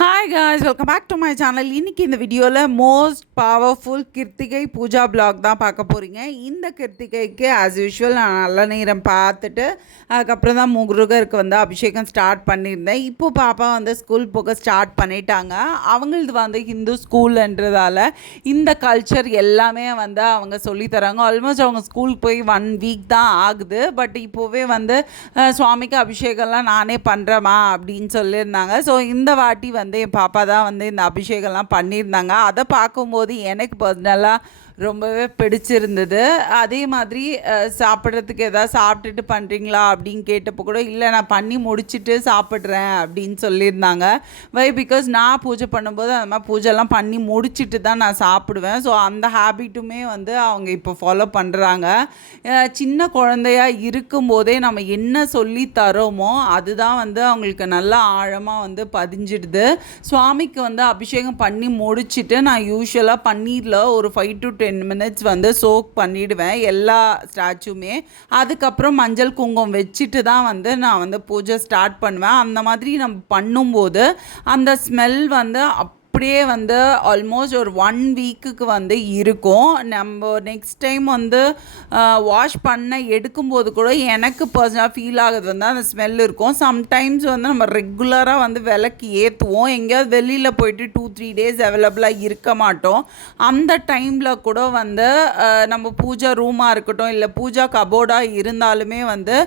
Hi guys, welcome back to my channel. இன்றைக்கி இந்த வீடியோவில் most powerful Krithigai puja blog தான் பார்க்க போகிறீங்க. இந்த கிருத்திகைக்கு ஆஸ் யூஷுவல் நான் நல்ல நேரம் பார்த்துட்டு அதுக்கப்புறம் தான் முருகருக்கு வந்து அபிஷேகம் ஸ்டார்ட் பண்ணியிருந்தேன். இப்போது பாப்பா வந்து ஸ்கூல் போக ஸ்டார்ட் பண்ணிட்டாங்க. அவங்களது வந்து ஹிந்து ஸ்கூல்ன்றதால இந்த கல்ச்சர் எல்லாமே வந்து அவங்க சொல்லித்தராங்க. ஆல்மோஸ்ட் அவங்க ஸ்கூல் போய் 1 வீக் தான் ஆகுது. பட் இப்போவே வந்து சுவாமிக்கு அபிஷேகம்லாம் நானே பண்ணுறேம்மா அப்படின்னு சொல்லியிருந்தாங்க. ஸோ இந்த வாட்டி வந்து என் பாப்பா தான் வந்து இந்த அபிஷேகம்லாம் பண்ணியிருந்தாங்க. அதை பார்க்கும்போது எனக்கு பர்சனலாக ரொம்பவே பிடிச்சிருந்தது. அதே மாதிரி சாப்பிட்றதுக்கு எதாவது சாப்பிட்டுட்டு பண்ணுறீங்களா அப்படின்னு கேட்டப்போ கூட இல்லை நான் பண்ணி முடிச்சுட்டு சாப்பிட்றேன் அப்படின்னு சொல்லியிருந்தாங்க. பிகாஸ் நான் பூஜை பண்ணும்போது அந்த மாதிரி பூஜைலாம் பண்ணி முடிச்சுட்டு தான் நான் சாப்பிடுவேன். ஸோ அந்த ஹேபிட்டுமே வந்து அவங்க இப்போ ஃபாலோ பண்ணுறாங்க. சின்ன குழந்தையாக இருக்கும்போதே நம்ம என்ன சொல்லி தரோமோ அதுதான் வந்து அவங்களுக்கு நல்லா ஆழமாக வந்து பதிஞ்சிடுது. சுவாமிக்கு வந்து அபிஷேகம் பண்ணி முடிச்சுட்டு நான் யூஸ்வலாக பன்னீரில் ஒரு 5 to 10 minutes வந்து சோக் பண்ணிவிடுவேன் எல்லா ஸ்டாச்சுமே. அதுக்கப்புறம் மஞ்சள் குங்குமம் வச்சுட்டு தான் வந்து நான் வந்து பூஜை ஸ்டார்ட் பண்ணுவேன். அந்த மாதிரி நம்ம பண்ணும்போது அந்த ஸ்மெல் வந்து அப்படியே வந்து ஆல்மோஸ்ட் ஒரு 1 வீக்குக்கு வந்து இருக்கும். நம்ம நெக்ஸ்ட் டைம் வந்து வாஷ் பண்ண எடுக்கும்போது கூட எனக்கு பர்சனலாக ஃபீல் ஆகுது வந்து அந்த ஸ்மெல் இருக்கும். சம்டைம்ஸ் வந்து நம்ம ரெகுலராக வந்து விளக்கு ஏற்றுவோம். எங்கேயாவது வெளியில் போயிட்டு 2-3 days அவைலபிளாக இருக்க மாட்டோம். அந்த டைமில் கூட வந்து நம்ம பூஜா ரூமாக இருக்கட்டும் இல்லை பூஜா கபோர்டாக இருந்தாலுமே வந்து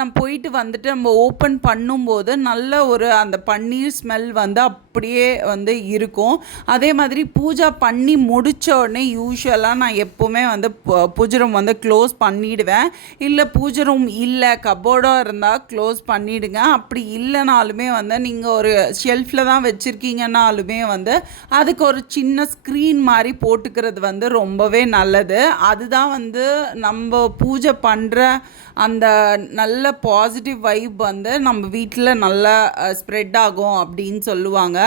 நம்ம போயிட்டு வந்துட்டு நம்ம ஓப்பன் பண்ணும்போது நல்ல ஒரு அந்த பன்னீர் ஸ்மெல் வந்து அப்படியே வந்து இருக்கும். அதே மாதிரி பூஜா பண்ணி முடித்த உடனே யூஸ்வலாக நான் எப்போவுமே வந்து பூஜை ரூம் வந்து க்ளோஸ் பண்ணிவிடுவேன். இல்லை பூஜை ரூம் இல்லை கபோர்டாக இருந்தால் க்ளோஸ் பண்ணிவிடுங்க. அப்படி இல்லைனாலுமே வந்து நீங்கள் ஒரு ஷெல்ஃபில் தான் வச்சுருக்கீங்கன்னாலுமே வந்து அதுக்கு ஒரு சின்ன ஸ்க்ரீன் மாதிரி போட்டுக்கிறது வந்து ரொம்பவே நல்லது. அதுதான் வந்து நம்ம பூஜை பண்ணுற அந்த நல்ல பாசிட்டிவ் வைப் வந்து நம்ம வீட்டில் நல்லா ஸ்ப்ரெட் ஆகும் அப்படின்னு சொல்லுவாங்க.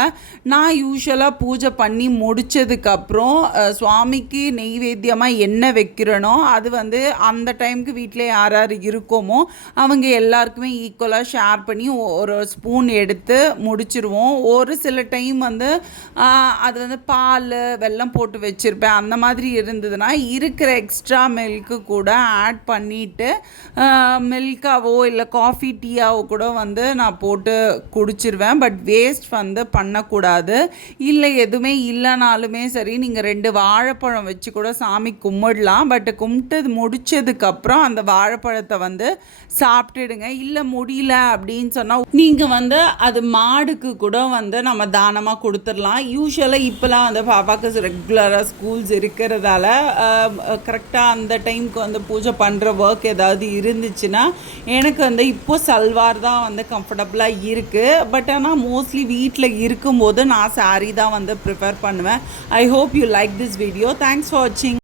நான் யூஸ்வலாக பூஜை பண்ணி முடித்ததுக்கப்புறம் சுவாமிக்கு நெய்வேத்தியமாக என்ன வைக்கிறனோ அது வந்து அந்த டைமுக்கு வீட்டில் யார் யார் இருக்கோமோ அவங்க எல்லாருக்குமே ஈக்குவலாக ஷேர் பண்ணி ஒரு ஸ்பூன் எடுத்து முடிச்சிருவோம். ஒரு சில டைம் வந்து அது வந்து பால் வெல்லம் போட்டு வச்சுருப்பேன். அந்த மாதிரி இருந்ததுன்னா இருக்கிற எக்ஸ்ட்ரா மில்க்கு கூட ஆட் பண்ணிவிட்டு மில்காவோ இல்லை காஃபி டீயாவோ கூட வந்து நான் போட்டு குடிச்சிருவேன். பட் வேஸ்ட் வந்து பண்ணக்கூடாது. இல்லை எதுவுமே இல்லைனாலுமே சரி நீங்கள் 2 வாழைப்பழம் வச்சு கூட சாமி கும்பிடலாம். பட் கும்பிட்டு முடித்ததுக்கப்புறம் அந்த வாழைப்பழத்தை வந்து சாப்பிட்டுடுங்க. இல்லை முடியல அப்படின்னு சொன்னால் நீங்கள் வந்து அது மாடுக்கு கூட வந்து நம்ம தானமாக கொடுத்துடலாம். யூஸ்வலாக இப்போலாம் வந்து பாப்பாவுக்கு ரெகுலராக ஸ்கூல்ஸ் இருக்கிறதால கரெக்டாக அந்த டைமுக்கு வந்து பூஜை பண்ணுற ஒர்க் ஏதாவது இருந்துச்சுன்னா எனக்கு வந்து இப்போது சல்வார் தான் வந்து கம்ஃபர்டபுளாக இருக்குது. பட் ஆனால் மோஸ்ட்லி வீட்டில் இருக்கும்போது நான் சாரீ தான் வந்து ப்ரிஃபர் பண்ணுவேன். I hope you like this video. Thanks for வாட்சிங்.